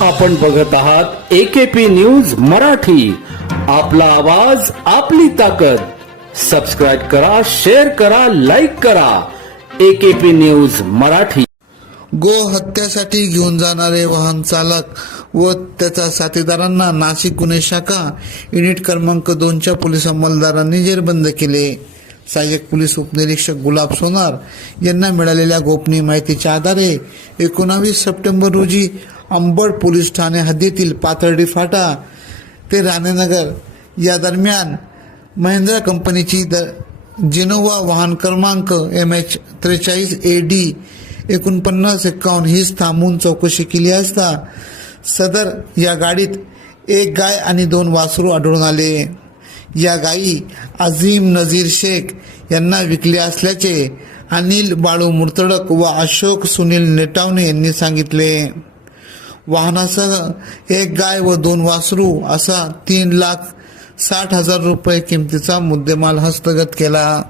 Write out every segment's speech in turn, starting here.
आपण बघत आहात एकेपी न्यूज मराठी. आपला आवाज आपली ताकद. सबस्क्राईब करा शेअर करा लाईक करा. AKP news Marathi. गो हत्यासाठी घेऊन जाणारे वाहन चालक व त्याच्या साथीदारांना नाशिक गुन्हे शाखा. युनिट क्रमांक दोनच्या पोलीस अंमलदारांनी जेरबंद केले. सहाय्यक पोलीस उपनिरीक्षक गुलाब सोनार यांना मिळालेल्या गोपनीय माहितीच्या आधारे एकोणावीस सप्टेंबर रोजी अंबड पोलीस ठाणे हद्दीतील पाथर्डी फाटा ते राणेनगर या दरम्यान महिंद्रा कंपनीची द जिनोवा वाहन क्रमांक एम एच त्रेचाळीस ए डी एकोणपन्नास एक्कावन्न हीच थांबून चौकशी केली असता सदर या गाडीत एक गाय आणि दोन वासरू आढळून आले. या गायी अझीम नझीर शेख यांना विकल्या असल्याचे अनिल बाळू मुर्तडक व अशोक सुनील नेटावणे यांनी सांगितले. वाहनासह एक गाय व दोन वासरू असा तीन लाख साठ हजार रुपये किमतीचा मुद्देमाल हस्तगत केला.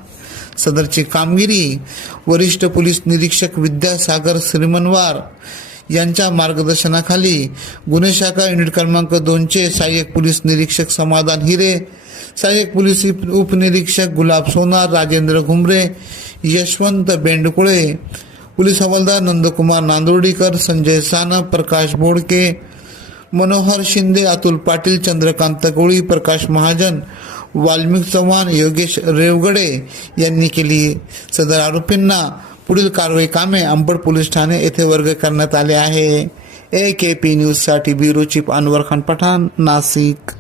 सदरची कामगिरी वरिष्ठ पोलीस निरीक्षक विद्यासागर श्रीमनवार यांच्या मार्गदर्शनाखाली गुन्हे शाखा युनिट क्रमांक दोनचे सहाय्यक पोलीस निरीक्षक समाधान हिरे सहाय्यक पोलीस उपनिरीक्षक गुलाब सोनार राजेंद्र घुमरे यशवंत बेंडकुळे पोलीस हवालदार नंदकुमार नांदोडीकर संजय सानप प्रकाश बोडके मनोहर शिंदे अतुल पाटील चंद्रकांत कोळी प्रकाश महाजन वाल्मिक चव्हाण योगेश रेवगडे यांनी केली सदर आरोपींना पुढील कारवाई कामे अंबड पोलीस ठाणे येथे वर्ग करण्यात आले आहे. ए के पी न्यूजसाठी ब्युरो चीफ अनवर खान पठाण नाशिक.